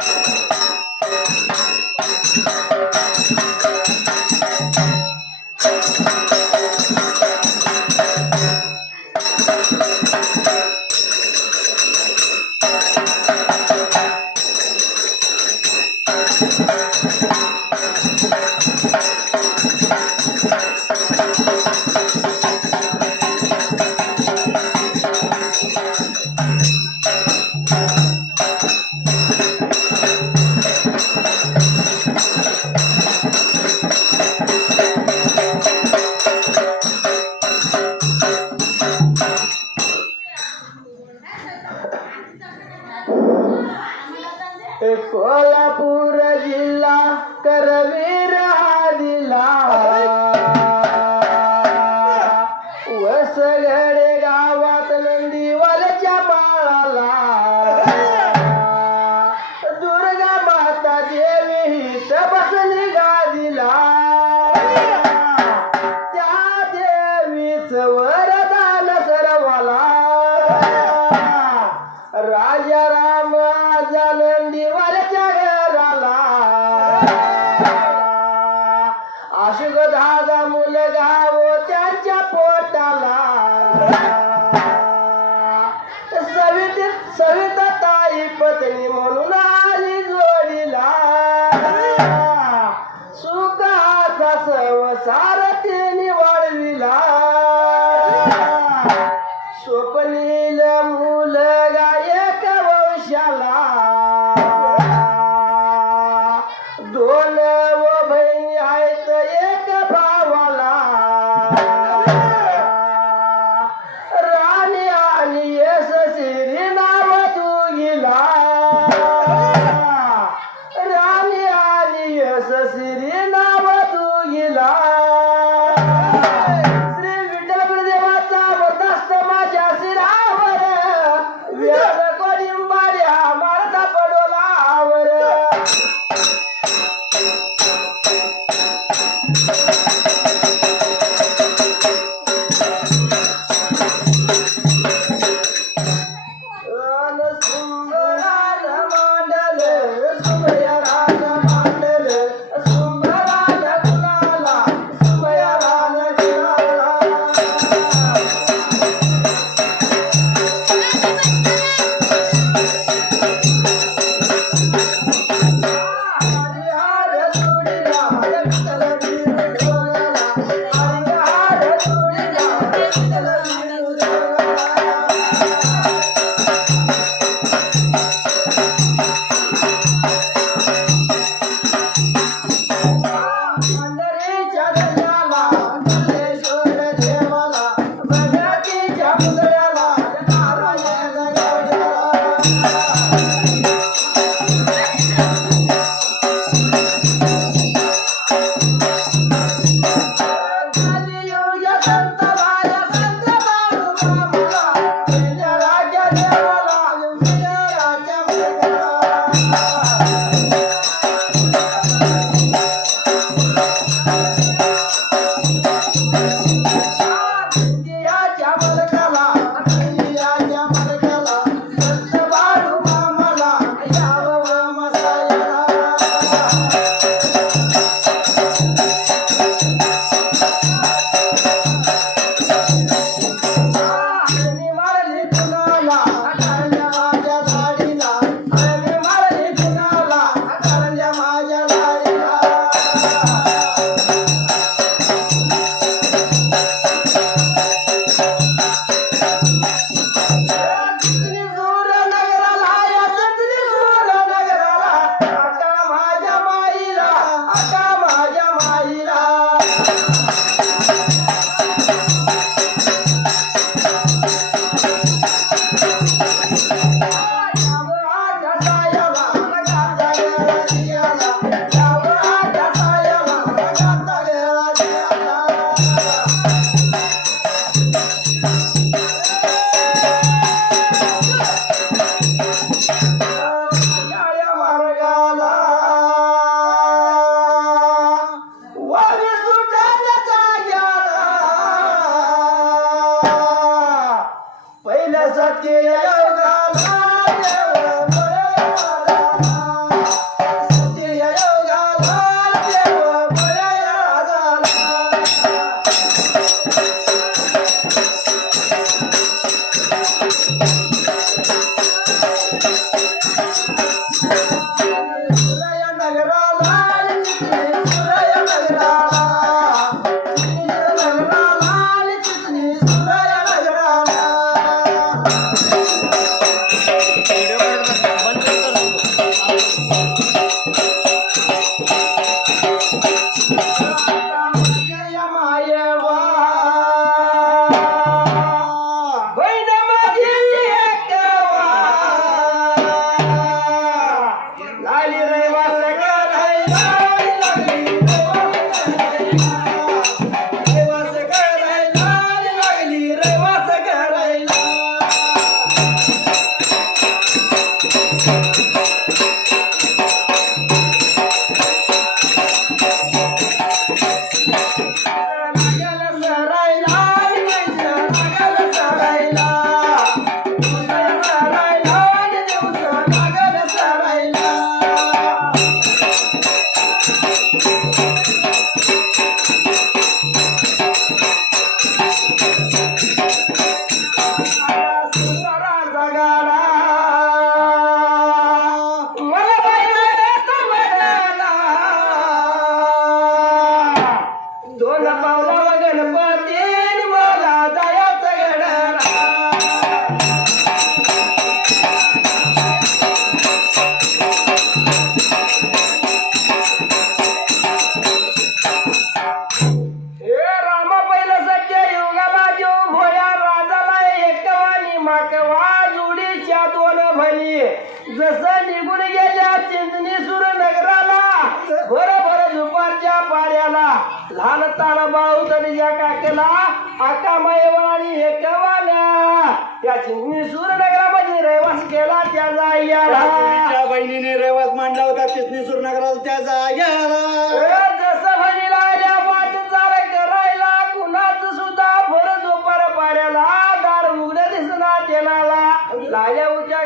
कोल्हापूर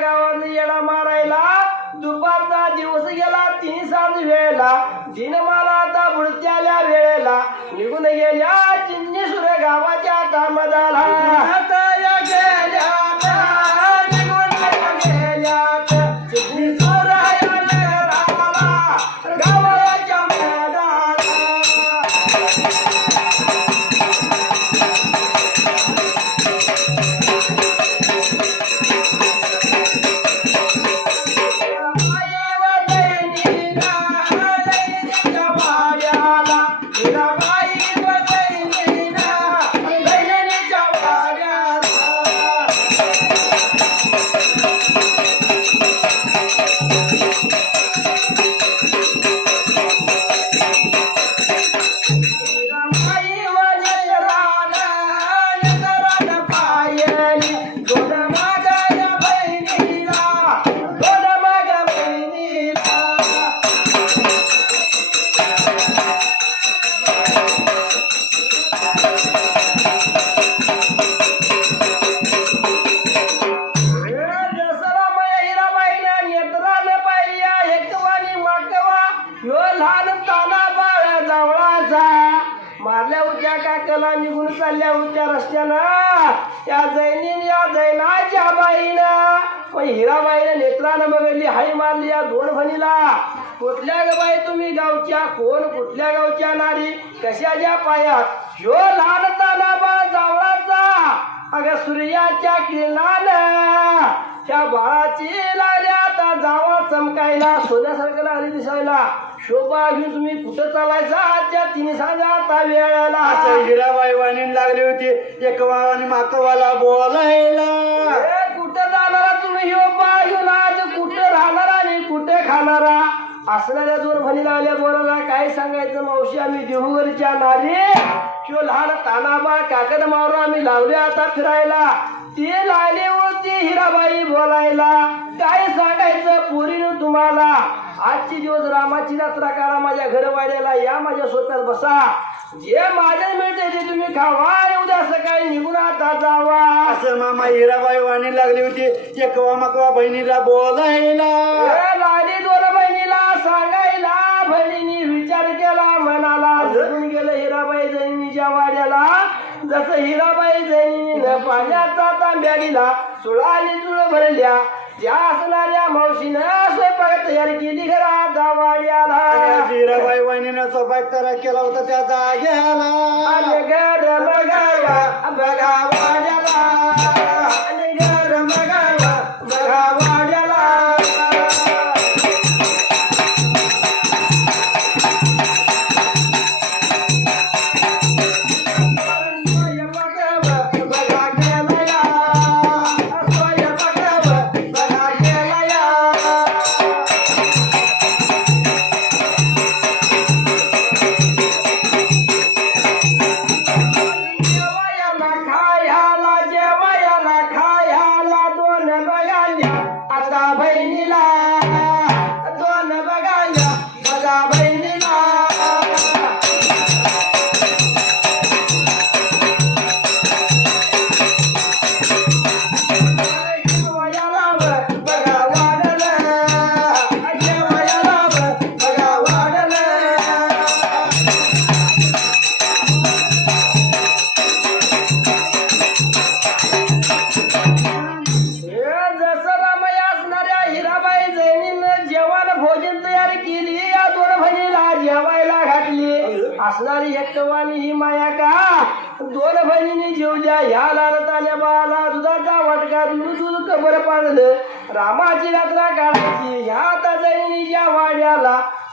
गावात येडा मारायला दुपारचा दिवस गेला तीन सांज वेळेला. दिन मला आता बुडत्याल्या वेळेला. निघून गेल्या चिंनी सुरे गावाच्या कामदाला कशाच्या पायात ह्यो लहान तानाबा जावळाचा अगं सूर्याच्या किरणानं त्या बाळाची लागल्या आता जावा चमकायला सोन्यासारखं लागली दिसायला. शोभा घेऊन तुम्ही कुठं चालायचा? आजच्या तिने सांगा आता वेळाला. असं हिराबाई वाणी लागली होती एकवा आणि माकवाला बोलायला. कुठं जाणारा तुम्ही? ह्यो बा घेऊन आज कुठं राहणार आणि कुठे खाणारा? असणाऱ्या दोन म्हणी लागल्या बोलायला काय सांगायचं मावशी? आम्ही देहूवरच्या नारी. शिव लहान तानाबा काकड मारून आम्ही लावले आता फिरायला. ते लागले होते हिराबाई बोलायला. काय सांगायचं पोरीनं तुम्हाला? आजची दिवस रामाची यात्रा करा माझ्या घरवाड्याला. या माझ्या सोप्यात बसा. जे माझ्या मिळते ते तुम्ही खावा. उद्या सकाळी निघून आता जावा. असं मामा हिराबाई वाणी लागली होती. एकवा माकवा बहिणीला बोलायला. लाली दोन हिराबाई जैनीच्या वाड्याला जसं हिराबाई जैनीनं पाण्याचा तांब्या सुळा आणि तुळ भरल्या त्या असणाऱ्या मावशीनं स्वयंपाक तयार केली घरात वाड्याला. हिराबाई वहिनीनं स्वयंपाक तयार केला होता त्या जाग्याला बघा वाड्याला.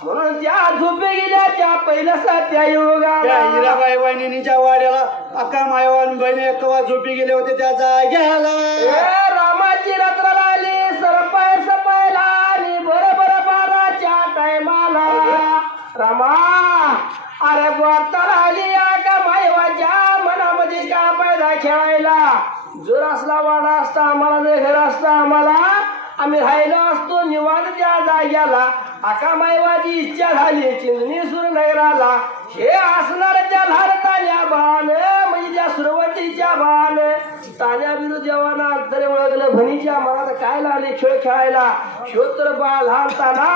म्हणून त्या झोपे पहिल्या त्या त्या योगाला हिराबाई वहिनीच्या वाड्याला अक्का मायवान बहिणी एकवा झोपी गेले होते त्या जाग्याला ए, रामाची रात्र लागली सरपाय सपायला आणि बरोबर बाराच्या टायमाला. रामा अरे वार्ता आली का मायवाच्या मनामध्ये का पैदा खेळायला? जर असला वाडा असता आम्हाला घर असता आम्हाला. आम्ही राहिलो असतो निवांत त्या जाग्याला. आका मायवाची इच्छा झाली चिंचणी सूर नगराला हे असणार त्या लहान तान्या बाण म्हणजे त्या सुरवंतीच्या बाण. तान्या विरुद्ध जेव्हा अंतरे ओळखलं भणीच्या मनात काय लागले खेळ खेळायला? शोत्र बाळ लहान ताना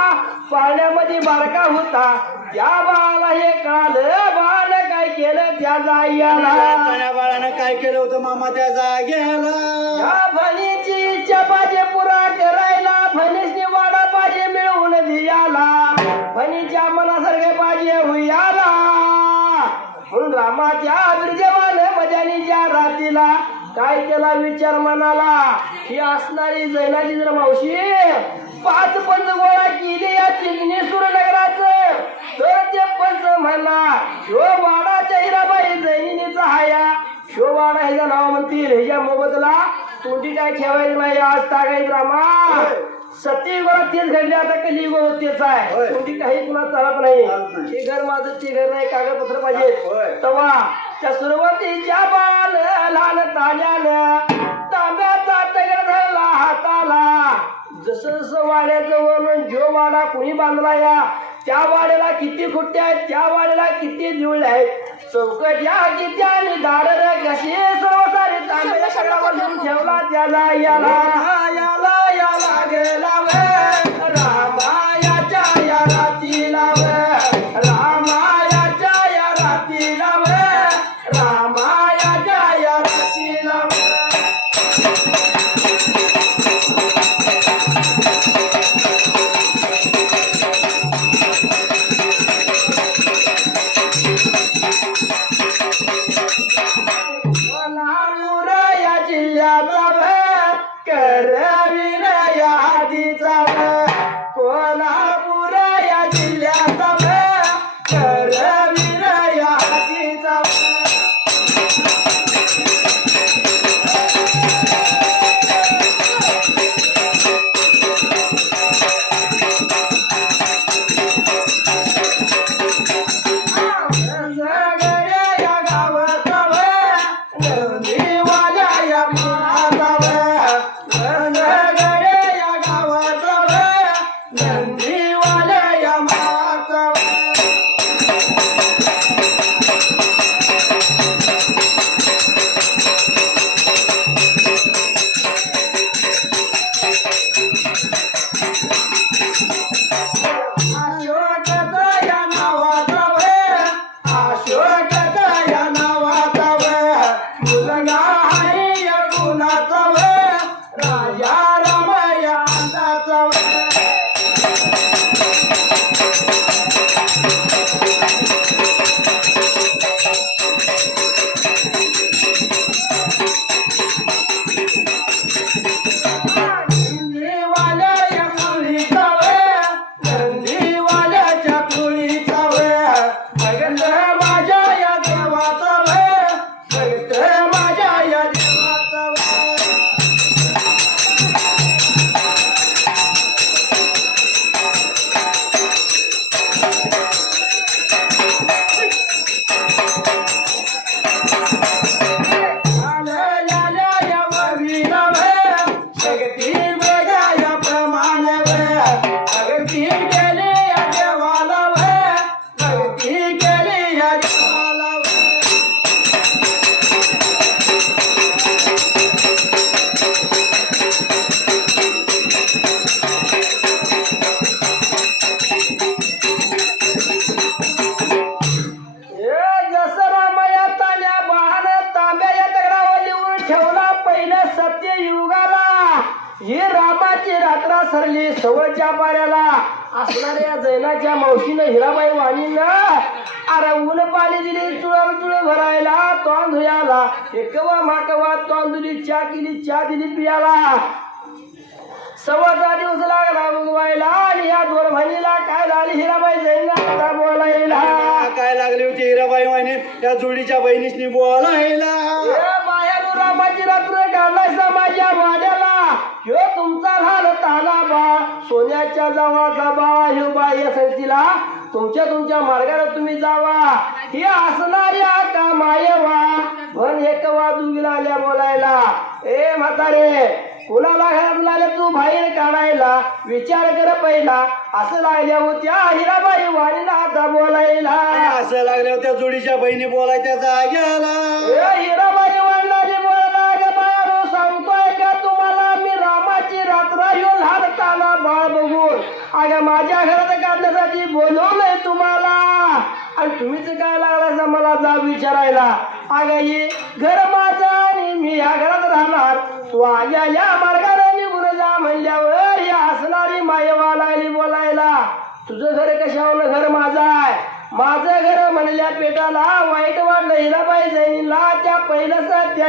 पाण्यामध्ये बारका होता. त्या बाळाला हे कळालं बाण काय केलं त्या जाग्याला? बाळानं काय केलं होतं मामा त्या जाग्याला? या पैसा पाहिजे पुरा करायला फणीसनी वाडा पाहिजे मिळवून दियाला फणीच्या मनासारखे पाहिजे हुयाला. म्हणून रामाच्या बिर्जवान मजानी ज्या रातीला काय केला विचार मनाला? ही असणारी जैनाची जर मावशी पाच पंच गोळा केली या चिमणी सुरनगराच. तर ते पंच म्हणा शो वाडाच्या हिराबाई जैनिनीचा हाया. शो वाडा ह्याच्या नाव म्हणतील ह्याच्या मोबदला तोंडी काय ठेवायचं नाही आज टाकायचं रामा सती तेच घडले आता कली गोळ तेच आहे. तोंडी काही कुणा चालत नाही. हे घर माझं ते घर नाही कागदपत्र. पाहिजे. तवा त्या सुरुवातीच्या बाल लहान ताल्यानं तांब्याचा तगड धरला हाताला. जसं जसं वाड्याचं वरून जो वाडा कुणी बांधला या त्या वाड्याला किती खुट्ट्या आहेत त्या वाड्याला किती दिवळे आहेत. चौकट्या किती आणि दार कशी सर्व सारे तांब्याच्या सगळा ठेवला त्याला याला. याला याला गेला वे दिली पियाला सव्वाचा दिवस लागला उगवायला आणि या दोन म्हणीला काय झाली हिराबाई जैना बोलायला. काय लागली होती हिराबाई माने त्या जोडीच्या बहिणीसनी बोलायला. ए मायालू रामाची रात्र काढलायसा माझ्या वाड्याला. ह्यो तुमचा लहान ताना बा सोन्याच्या जावाचा बा ह्यो बा या संतीला तुमच्या तुमच्या मार्गाने तुम्ही जावा. ही असणाऱ्या का मायवा. भन एक वा दुगीला आल्या बोलायला? ए म्हातारे कुणाला लागले तू बाहेर काढायला? विचार कर पहिला. असं लागल्या होत्या हिराबाई वाणीला आता बोलायला. असं लागलं होत्या जोडीच्या बहिणी बोलायच्या जाग्याला. हिराबाई रात्र हात लहानताना बाळ बघून. अगं माझ्या घरात काढण्यासाठी बोलवलंय तुम्हाला. आणि तुम्हीच काय लागला मला जा विचारायला? अगं ये घर माझं आणि मी या घरात राहणार. तू आग्या या मार्गाने निघून जा म्हणल्यावर ही असणारी मायवा लागली बोलायला. तुझं घर कशावर घर माझं आहे? माझं घर म्हणल्या पेटाला वाईट वाटलं हिला पाहिजे त्या पहिलं सत्या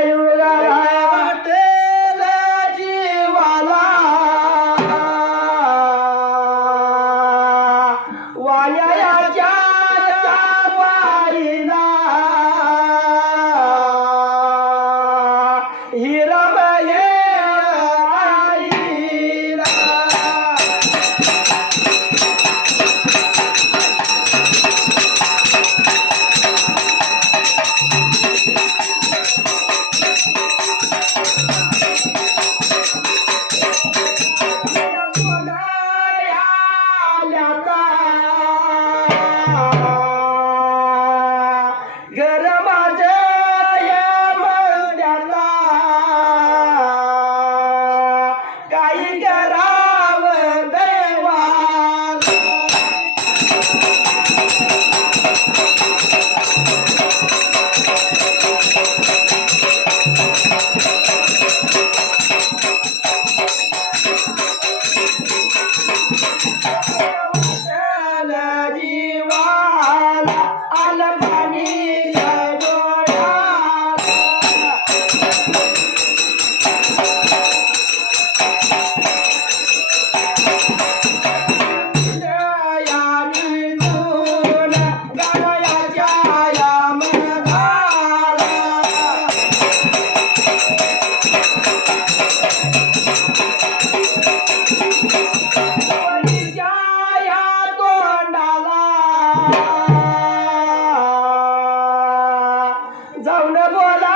जाऊन बोला.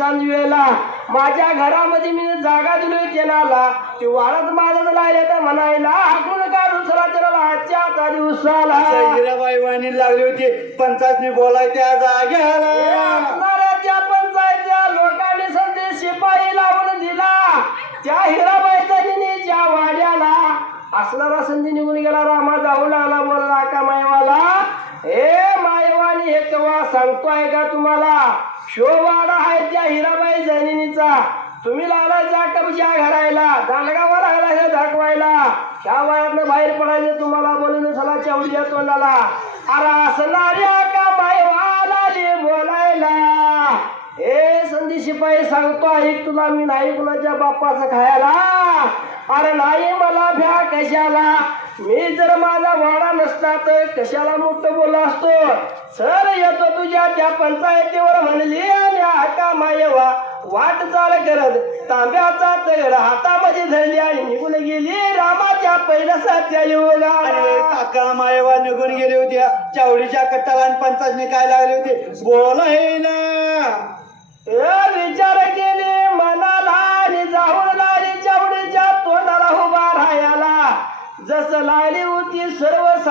सांजवेला. माझ्या घरामध्ये मी जागा दिलोय त्याला ते वाढत माझत लागले तर म्हणायला हाकून का दुसरा त्याला आजच्या आता दिवसाला? हिराबाई वाणी लागली होती. पंचायतनी बोलायच्या जाग्याला पंचायतच्या लोकांनी संदेश शिपाई लावून दिला. त्या हिराबाई ज्या वाड्याला असणारा संधी निघून गेला रामा जाऊन आला बोलला का मायवाला ए मायवानी हे केव्हा सांगतोय का तुम्हाला? शोवाडा आहे त्या हिराबाई जैनिनीचा तुम्ही लावायचा कबच्या घरायला दांडगावर लागला हे दाखवायला. त्या वयातनं बाहेर पडायचं तुम्हाला बोलून चला चौलीच्या तोंडाला. अरे असणाऱ्या का बायवाला बोलायला? हे संधी शिपाई सांगतो ऐक तुला मी नाही कुणाच्या बाप्पाचं खायला. अरे नाही मला भ्या कशाला? मी जर माझा वाडा नसता तर कशाला मुक्त बोलला असतो? सर येतो तुझ्या त्या पंचायतीवर म्हणली आणि हाका मायवा? वाट चाल करत तांब्याचा तर हातामध्ये धरली आणि निघून गेली रामाच्या पहिल्या सत्या अरे काका मायवा निघून गेली होती. चावडीच्या कट्टाला आणि पंचायतने काय लागले होते. बोला हे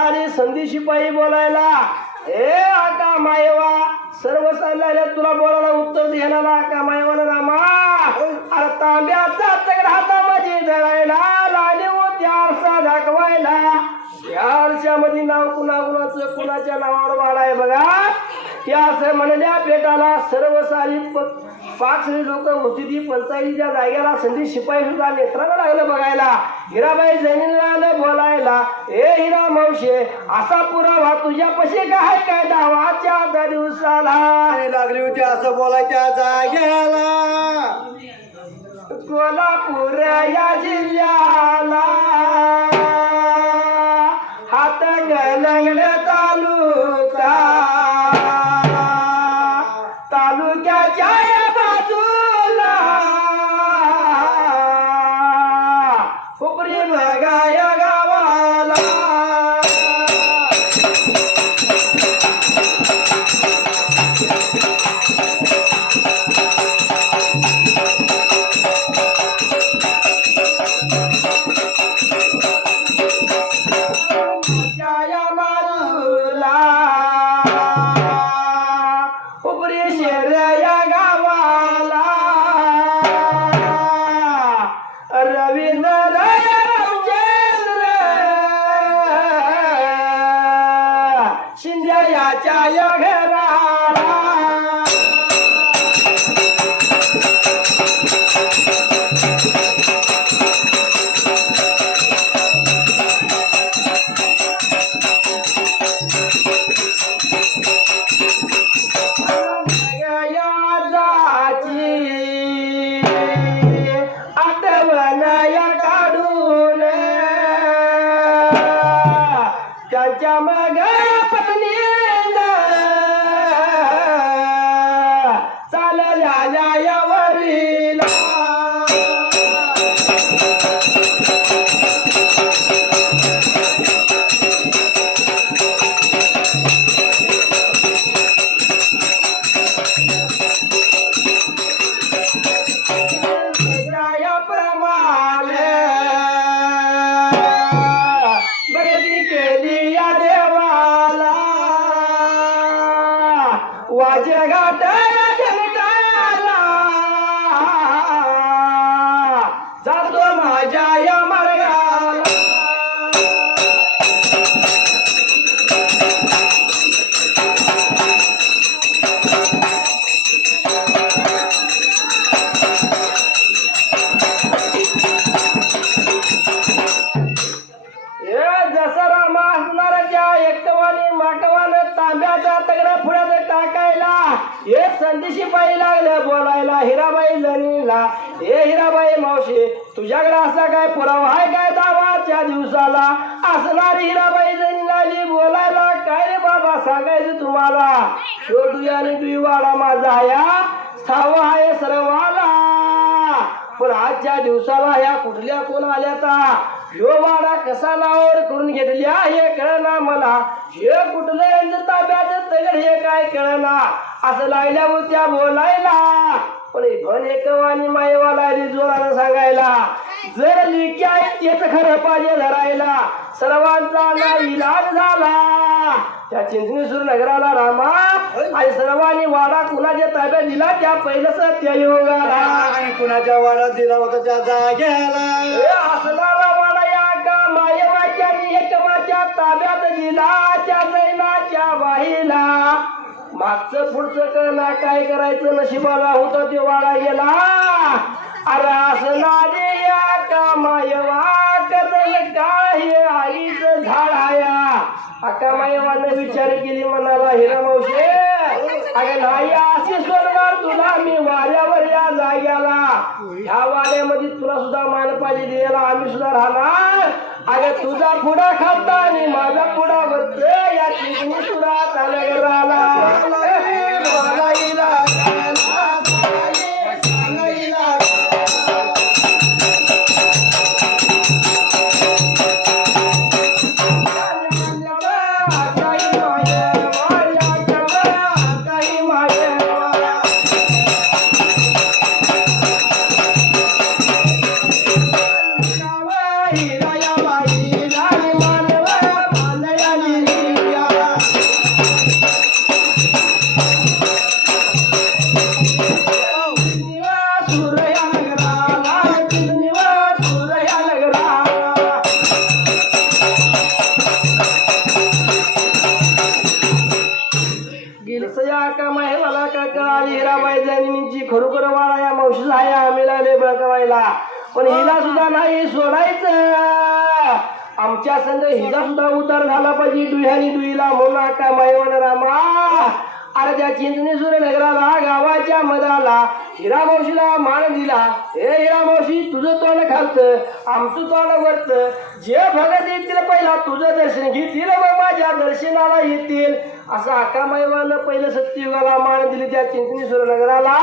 सर्व संधी शिपाई बोलायला. ए आका मायवा सर्व चाललेल्या तुला बोलायला उत्तर देणार आका मायवा रामा. अरे तांब्याचा तगड हातामध्ये धरायला लाली होती आरसा दाखवायला. या आरशामध्ये नाव कुणा कुणाचं कुणाच्या नावावर वाढाय बघा. त्या असं म्हणल्या पेटाला सर्व सारी पाच लोक होती ती पंचायतीच्या जागेला संधी शिपाई सुद्धा नेत्राला लागलं बघायला. हिराबाई जैनीला आलं बोलायला. ए हिरा मावशे असा पुरावा तुझ्यापाशी काय काय दावाच्या दिवसाला? आणि लागली होती असं बोलायच्या जाग्याला कोल्हापूर या जिल्ह्याला. हात गलंगड I die. दिवसाला ह्या कुठल्या कोण आल्याचा ह्यो वाडा कसा नावावर करून घेतल्या हे कळना मला. हे कुठलं यांचं ताब्यात तगड हे काय कळना? असं लागल्या त्या बोलायला. पण भन एकवानी मायवाला जोरानं सांगायला. जर लिखी आहे तेच खरं पाहिजे धरायला. सर्वांचा ना इलाज झाला. त्या चिंचणीसूर नगराला रामा. आणि सर्वांनी वाडा कुणाच्या ताब्यात दिला? त्या पहिलं सत्य योगाला. आणि कुणाच्या वाड्यात दिला होता त्या जाग्याला? असणारा वाडा या का मायवाच्या आणि एकमाच्या ताब्यात दिला. त्या जैनाच्या बाईला मागचं पुढचं कळना काय करायचं? नशिबाला होतं ते वाडा गेला. अरे असणारे या का मायवा कदल काय आईचं झाड आया अका मायवानं विचार केली मनाला हिरा मावशे अगं नाही अशी सोडणार तुला मी वाऱ्यावर या जाग्याला. ह्या वाड्यामध्ये तुला सुद्धा मान पाहिजे द्यायला आम्ही सुद्धा राहणार. अगं तुझा पुढा खाता आणि माझा पुढा भरते या आमच्या संघ हिला सुद्धा उतार झाला पाहिजे. दुह्यानी दुईला म्हणून का मायवन रामा? अरे त्या चिंचणीसूर नगराला गावाच्या मधाला हिरा मावशीला मान दिला. हे हिरा मावशी तुझं तोंड खालतं आमचं तोंड वरत. जे भगत येतील पहिला तुझं दर्शन घेतील व माझ्या दर्शनाला येतील. असं आकामयवानं पहिलं सत्ययुगाला मान दिली त्या चिंचणीसूर नगराला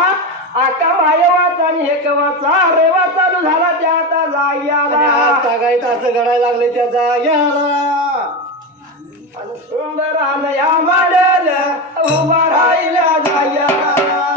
आका मायवाचा आणि हे कवाचा रेवा चालू झाला त्या आता जागी आणि आला आज तागायत असं घडायला लागले त्या जाग्याला. सुंदर या माडल उभा राहिल्या जाग्याला.